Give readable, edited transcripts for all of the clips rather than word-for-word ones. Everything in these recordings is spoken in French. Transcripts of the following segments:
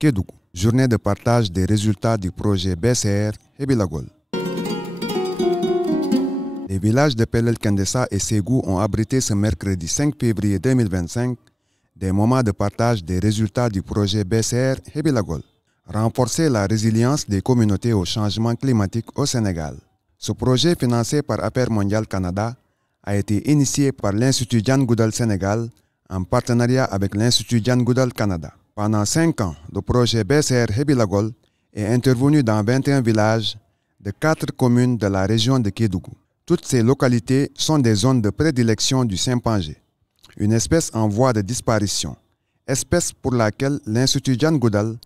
Kédougou. Journée de partage des résultats du projet BCR Hebilagol. Les villages de Pelel Kendessa et Ségou ont abrité ce mercredi 5 février 2025 des moments de partage des résultats du projet BCR Hebilagol. Renforcer la résilience des communautés au changement climatique au Sénégal. Ce projet financé par Affaires mondiales Canada a été initié par l'Institut Jane Goodall Sénégal en partenariat avec l'Institut Jane Goodall Canada. Pendant 5 ans, le projet BCR Hebilagol est intervenu dans 21 villages de 4 communes de la région de Kédougou. Toutes ces localités sont des zones de prédilection du chimpanzé, une espèce en voie de disparition, espèce pour laquelle l'Institut Jane Goodall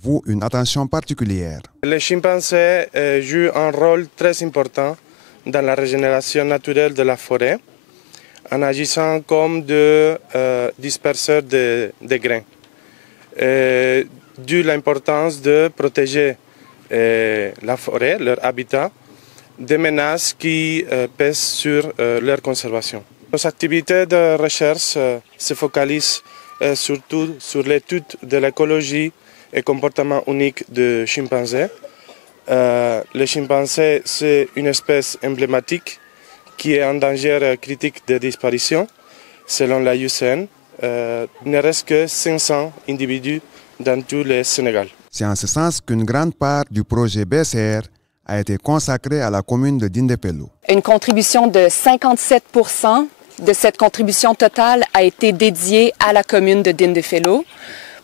voue une attention particulière. Les chimpanzés jouent un rôle très important dans la régénération naturelle de la forêt, en agissant comme des disperseurs de grains. D'où l'importance de protéger la forêt, leur habitat, des menaces qui pèsent sur leur conservation. Nos activités de recherche se focalisent surtout sur l'étude de l'écologie et comportement unique de chimpanzés. Le chimpanzé, c'est une espèce emblématique qui est en danger critique de disparition. Selon la IUCN, il ne reste que 500 individus dans tout le Sénégal. C'est en ce sens qu'une grande part du projet BCR a été consacrée à la commune de Dindéfélo. Une contribution de 57% de cette contribution totale a été dédiée à la commune de Dindéfélo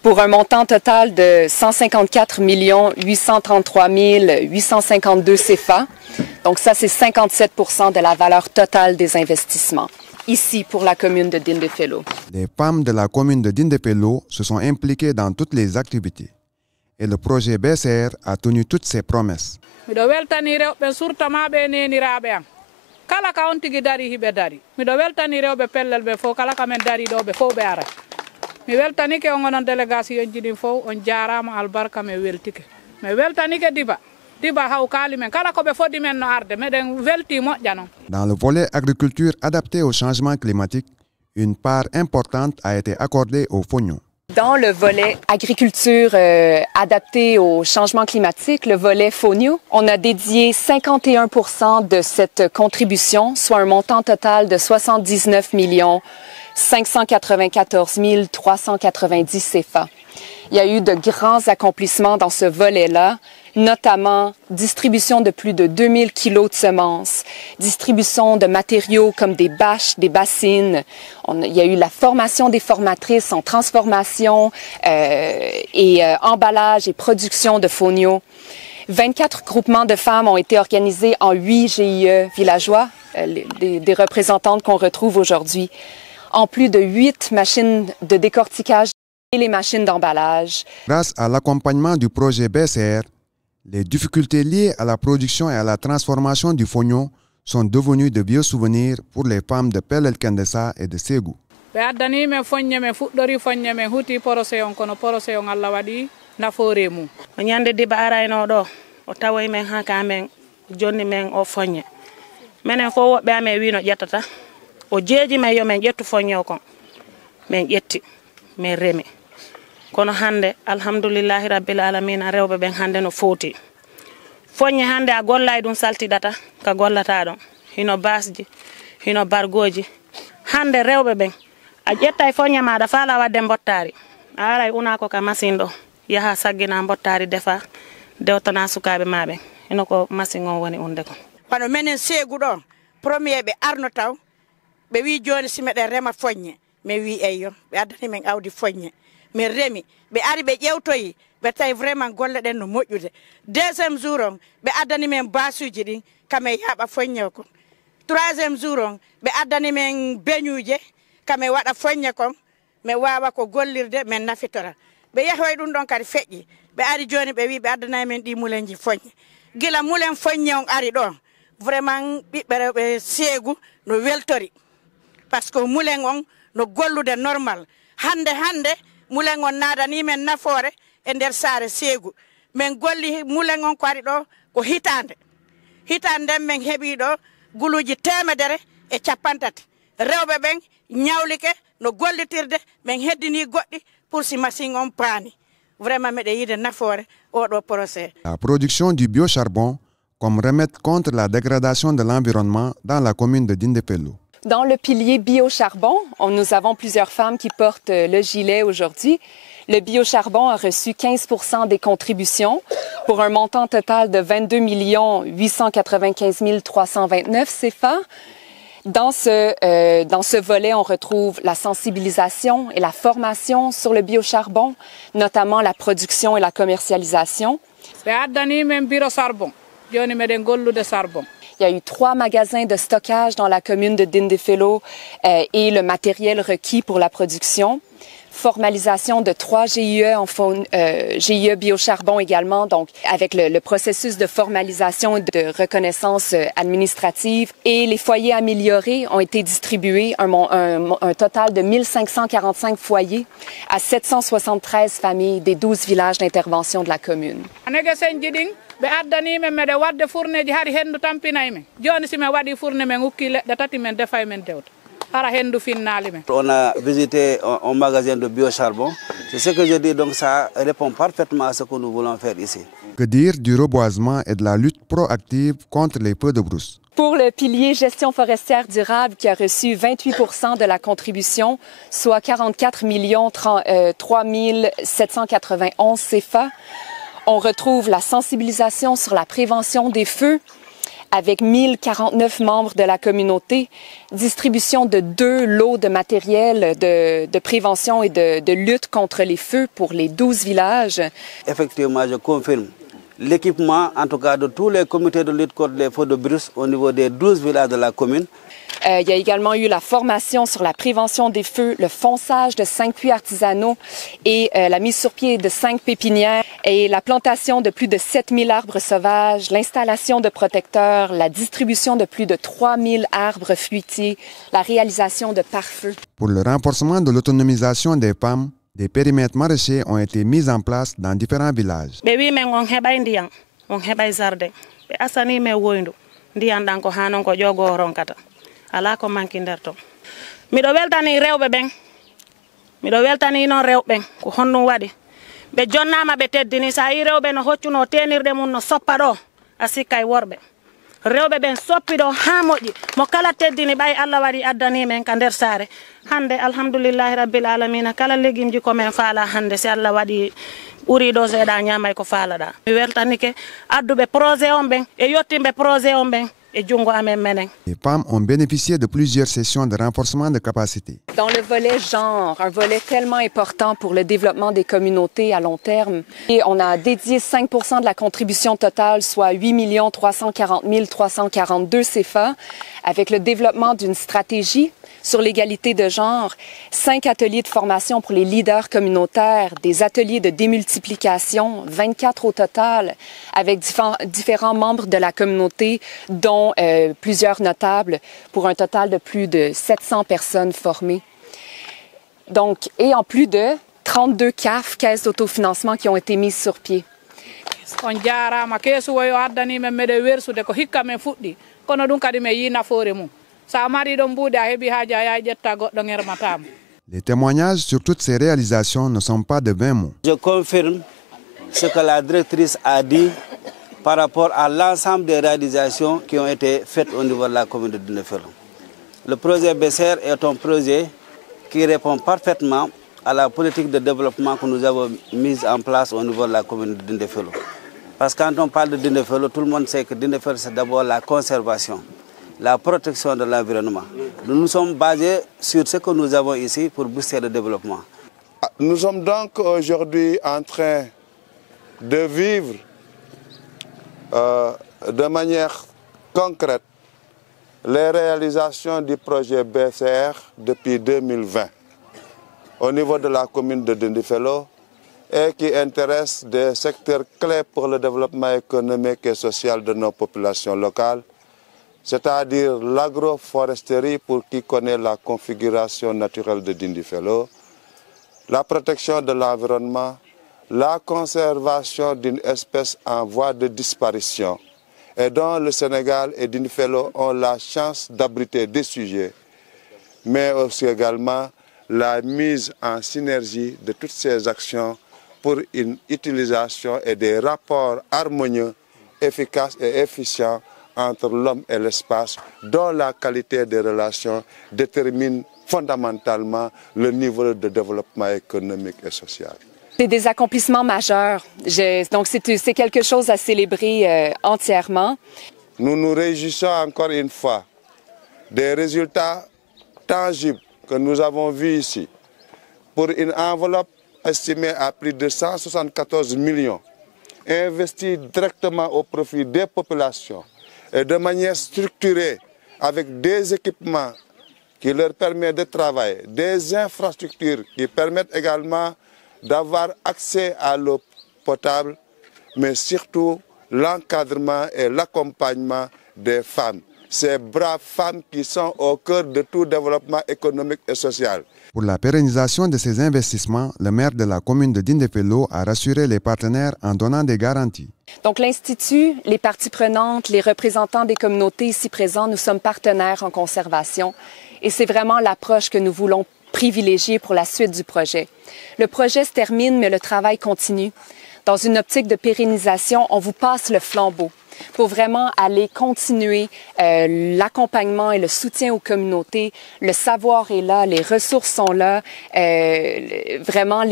pour un montant total de 154 833 852 CFA. Donc ça, c'est 57% de la valeur totale des investissements, ici pour la commune de Dindéfélo. Les femmes de la commune de Dindéfélo se sont impliquées dans toutes les activités. Et le projet BCR a tenu toutes ses promesses. Miɗo weltani rewɓe surtama ɓe neniraɓe am kala ka on tigi dari hiɓe dari miɗo weltani rewɓe pellel ɓe fof kala kamen dari ɗo ɓe fof ɓe ara mi weltanike on onon délégation jiɗin fof on jarama albarka mi weltike mi weltanike diba haw kaali men kala koɓe fodi men no arde meɗen welti moƴƴa noon. Dans le volet agriculture adapté au changement climatique, une part importante a été accordée aux fognon. Dans le volet agriculture adaptée au changement climatique, le volet FONIO, on a dédié 51% de cette contribution, soit un montant total de 79 594 390 CFA. Il y a eu de grands accomplissements dans ce volet-là, notamment distribution de plus de 2000 kilos de semences, distribution de matériaux comme des bâches, des bassines. Il y a eu la formation des formatrices en transformation et emballage et production de fonio. 24 groupements de femmes ont été organisés en 8 GIE villageois, des représentantes qu'on retrouve aujourd'hui, en plus de 8 machines de décortiquage et les machines d'emballage. Grâce à l'accompagnement du projet BCR, les difficultés liées à la production et à la transformation du fognon sont devenues de vieux souvenirs pour les femmes de Pelel Kendessa et de Ségou. ɓe addanime foññe men fuɗɗori foññe men huti porosé on kono porosé on Allah waɗi nafoore mum. O ñande diba arayno ɗo o tawoy men ha ka men jonni men o foññe menen fo woɓɓe amen wino ƴettata o jeeji men yo men ƴettu foññe o kon men ƴetti men remi kono hande alhamdulillahi rabbil alamina rewɓe ɓen hande no foti foññe hande a gollay ɗum saltiɗata ka gollata ɗon hino basji hino bargoji hande rewɓe ɓen a ƴettay foññe maɗa faala wadde mbottari a aray unako ka machine ɗo yaha saggina mbottari defa dewtana sukaɓe maɓe hino ko machine on woni unde kon pano menen Ségou ɗon premier ɓe arno taw ɓe wi joni si meɗen rema foññe mi wi eyyo ɓe addani men awdi foññe min remi ɓe ari ɓe ƴewtoyi ɓe tawi vraiment golle ɗen no moƴƴude deuxiéme jour on ɓe addani men basuji ɗin kame yaaɓa foññe kon troisiéme jour on ɓe addani men beñuje kame waɗa foññe kon mi wawa ko gollirde min nafitora ɓe yehoy ɗum ɗon kadi feƴƴi ɓe ari joni ɓe wi ɓe addanayi men ɗi mulenji foññe gila mulen foññe on ari ɗon vraiment ɓiɓɓe rewɓe Ségou no weltori par ce que mulen on no gollude normal hande mulen on naadani men nafoore e nder saare Ségou min golli mulen on ko ari ɗo ko hitande nden min heeɓi ɗo guluji 150 rewɓe ɓen ñawlike no gollitirde min heddini goɗɗi pour si machine on paani vraiment meɗe yiide nafoore oɗo procès. La production du biocharbon comme remède contre la dégradation de l'environnement dans la commune de Dindéfelo. Dans le pilier biocharbon, nous avons plusieurs femmes qui portent le gilet aujourd'hui. Le biocharbon a reçu 15% des contributions pour un montant total de 22 895 329 CFA. Dans ce volet, on retrouve la sensibilisation et la formation sur le biocharbon, notamment la production et la commercialisation. Il y a eu 3 magasins de stockage dans la commune de Dindéfelo et le matériel requis pour la production. Formalisation de 3 GIE GIE biocharbon également, donc avec le processus de formalisation et de reconnaissance administrative. Et les foyers améliorés ont été distribués, un total de 1545 foyers à 773 familles des 12 villages d'intervention de la commune. ɓe addani men meɗe wadde fourneji hari hendu tampinay men joni si men waɗi fourne men hukki leɗɗe tati men defay men dewta hara hendu finnali men. On a visité un magasin de biocharbon. C'est ce que je dis, donc ça répond parfaitement à ce que nous voulons faire ici. Que dire du reboisement et de la lutte proactive contre les feux de brousse? Pour le pilier gestion forestière durable qui a reçu 28% de la contribution, soit 44 3 791 CFA, on retrouve la sensibilisation sur la prévention des feux avec 1049 membres de la communauté, distribution de 2 lots de matériel de prévention et de lutte contre les feux pour les 12 villages. Effectivement, je confirme l'équipement, en tout cas de tous les comités de lutte contre les feux de brousse au niveau des 12 villages de la commune. Il y a également eu la formation sur la prévention des feux, le fonçage de 5 puits artisanaux et la mise sur pied de 5 pépinières et la plantation de plus de 7000 arbres sauvages, l'installation de protecteurs, la distribution de plus de 3000 arbres fruitiers, la réalisation de pare-feux. Pour le renforcement de l'autonomisation des femmes, des périmètres maraîchers ont été mis en place dans différents villages. Ala ko manki nder to miɗo weltani rewɓe ɓen miɗo weltani noon rewɓe ɓen ko honɗum waɗi ɓe jonnama ɓe teddini sa yi rewɓe no hoccuno tenirde mum no soppa ɗo a sikkay worɓe rewɓe ɓen soppi ɗo ha moƴƴi mo kala teddini ɓay Allah waɗi addani men ka nder saare hande alhamdulillahi rabbil alamina kala legimji komin faala hande si Allah waɗi ɓuri ɗo seeɗa ñamay ko faalaɗa mi weltanike adduɓe projet on ɓen e yettimɓe projet on ɓen. Les femmes ont bénéficié de plusieurs sessions de renforcement de capacité. Dans le volet genre, un volet tellement important pour le développement des communautés à long terme, et on a dédié 5% de la contribution totale, soit 8 340 342 CFA, avec le développement d'une stratégie sur l'égalité de genre, 5 ateliers de formation pour les leaders communautaires, des ateliers de démultiplication, 24 au total, avec différents membres de la communauté, dont plusieurs notables, pour un total de plus de 700 personnes formées. Donc, et en plus de 32 CAF, caisses d'autofinancement, qui ont été mises sur pied. On jarama keesu woyo addani men meɗe wersude ko hikka men fuɗɗi kono ɗum kadi men yi nafoore mum. Les témoignages sur toutes ces réalisations ne sont pas de vains mots. Je confirme ce que la directrice a dit par rapport à l'ensemble des réalisations qui ont été faites au niveau de la commune de Dindéfelo. Le projet BCR est un projet qui répond parfaitement à la politique de développement que nous avons mise en place au niveau de la commune de Dindéfelo. Parce que quand on parle de Dindéfelo, tout le monde sait que Dindéfelo, c'est d'abord la conservation, la protection de l'environnement. Nous sommes basés sur ce que nous avons ici pour booster le développement. Nous sommes donc aujourd'hui en train de vivre de manière concrète les réalisations du projet BCR depuis 2020 au niveau de la commune de Dindéfelo et qui intéresse des secteurs clés pour le développement économique et social de nos populations locales, c'est-à-dire l'agroforesterie pour qui connaît la configuration naturelle de Dindéfelo, la protection de l'environnement, la conservation d'une espèce en voie de disparition et dont le Sénégal et Dindéfelo ont la chance d'abriter des sujets, mais aussi également la mise en synergie de toutes ces actions pour une utilisation et des rapports harmonieux, efficaces et efficients entre l'homme et l'espace, dont la qualité des relations détermine fondamentalement le niveau de développement économique et social. C'est des accomplissements majeurs, donc c'est quelque chose à célébrer entièrement. Nous nous réjouissons encore une fois des résultats tangibles que nous avons vus ici pour une enveloppe estimée à plus de 174 millions, investie directement au profit des populations et de manière structurée avec des équipements qui leur permettent de travailler, des infrastructures qui permettent également d'avoir accès à l'eau potable, mais surtout l'encadrement et l'accompagnement des femmes. Ces braves femmes qui sont au cœur de tout développement économique et social. Pour la pérennisation de ces investissements, le maire de la commune de Dindéfelo a rassuré les partenaires en donnant des garanties. Donc l'Institut, les parties prenantes, les représentants des communautés ici présents, nous sommes partenaires en conservation et c'est vraiment l'approche que nous voulons privilégier pour la suite du projet. Le projet se termine, mais le travail continue. Dans une optique de pérennisation, on vous passe le flambeau pour vraiment aller continuer l'accompagnement et le soutien aux communautés. Le savoir est là, les ressources sont là. Vraiment,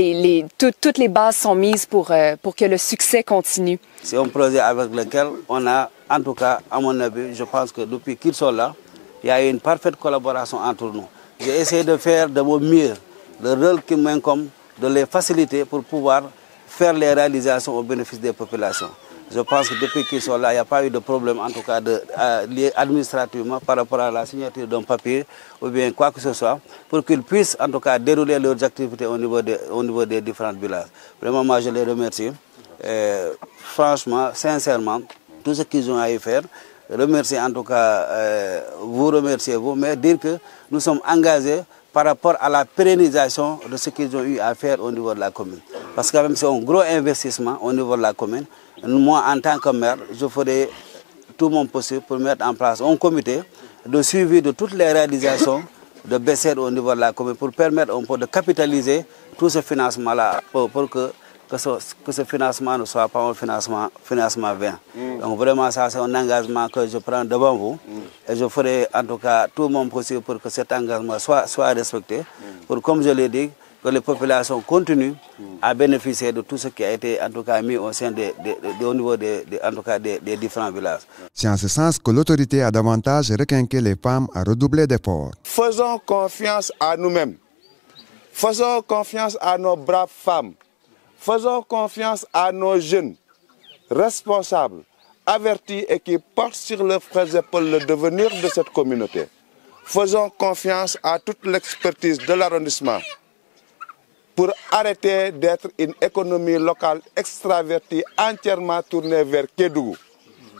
toutes les bases sont mises pour que le succès continue. C'est un projet avec lequel on a, en tout cas, à mon avis, je pense que depuis qu'ils sont là, il y a une parfaite collaboration entre nous. J'ai essayé de faire de mon mieux le rôle qui m'incombe, de les faciliter pour pouvoir faire les réalisations au bénéfice des populations. Je pense que depuis qu'ils sont là, il n'y a pas eu de problème, en tout cas lié administrativement par rapport à la signature d'un papier ou bien quoi que ce soit, pour qu'ils puissent en tout cas dérouler leurs activités au niveau des différents villages. Vraiment, moi je les remercie. Franchement, sincèrement, tout ce qu'ils ont à y faire, remercier en tout cas, vous remercier vous, mais dire que nous sommes engagés par rapport à la pérennisation de ce qu'ils ont eu à faire au niveau de la commune. Parce que même c'est un gros investissement au niveau de la commune. Moi, en tant que maire, je ferai tout mon possible pour mettre en place un comité de suivi de toutes les réalisations de BCR au niveau de la commune pour permettre un peu de capitaliser tout ce financement-là pour que ce financement ne soit pas un financement vain. Donc vraiment, ça c'est un engagement que je prends devant vous et je ferai en tout cas tout mon possible pour que cet engagement soit respecté, pour, comme je l'ai dit, que les populations continuent à bénéficier de tout ce qui a été en tout cas mis au sein au niveau des différents villages. C'est en ce sens que l'autorité a davantage requinqué les femmes à redoubler d'efforts. Faisons confiance à nous-mêmes. Faisons confiance à nos braves femmes. Faisons confiance à nos jeunes responsables, avertis et qui portent sur leurs frères et épaules le devenir de cette communauté. Faisons confiance à toute l'expertise de l'arrondissement pour arrêter d'être une économie locale extravertie entièrement tournée vers Kédougou.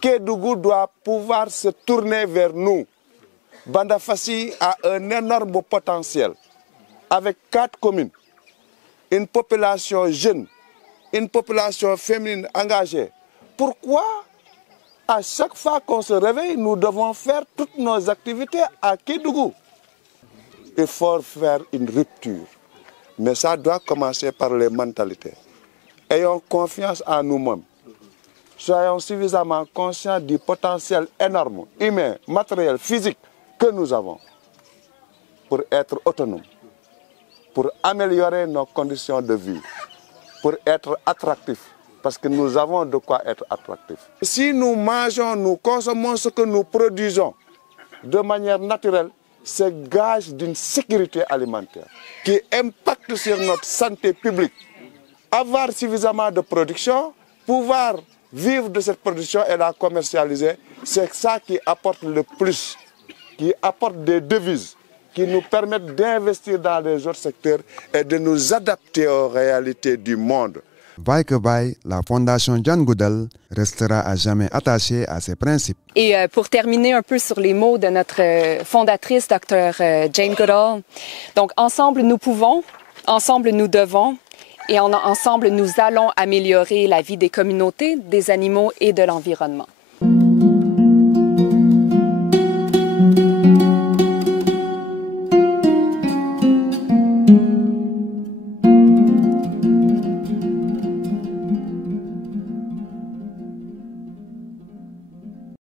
Kédougou doit pouvoir se tourner vers nous. Bandafassi a un énorme potentiel avec 4 communes. Une population jeune, une population féminine engagée. Pourquoi à chaque fois qu'on se réveille, nous devons faire toutes nos activités à Kédougou? Il faut faire une rupture. Mais ça doit commencer par les mentalités. Ayons confiance en nous-mêmes. Soyons suffisamment conscients du potentiel énorme, humain, matériel, physique que nous avons pour être autonomes, pour améliorer nos conditions de vie, pour être attractifs, parce que nous avons de quoi être attractifs. Si nous mangeons, nous consommons ce que nous produisons de manière naturelle, c'est gage d'une sécurité alimentaire qui impacte sur notre santé publique. Avoir suffisamment de production, pouvoir vivre de cette production et la commercialiser, c'est ça qui apporte le plus, qui apporte des devises, qui nous permettent d'investir dans les autres secteurs et de nous adapter aux réalités du monde. Vaille que vaille, la Fondation Jane Goodall restera à jamais attachée à ses principes. Et pour terminer un peu sur les mots de notre fondatrice, Dr. Jane Goodall, donc ensemble nous pouvons, ensemble nous devons, et ensemble nous allons améliorer la vie des communautés, des animaux et de l'environnement.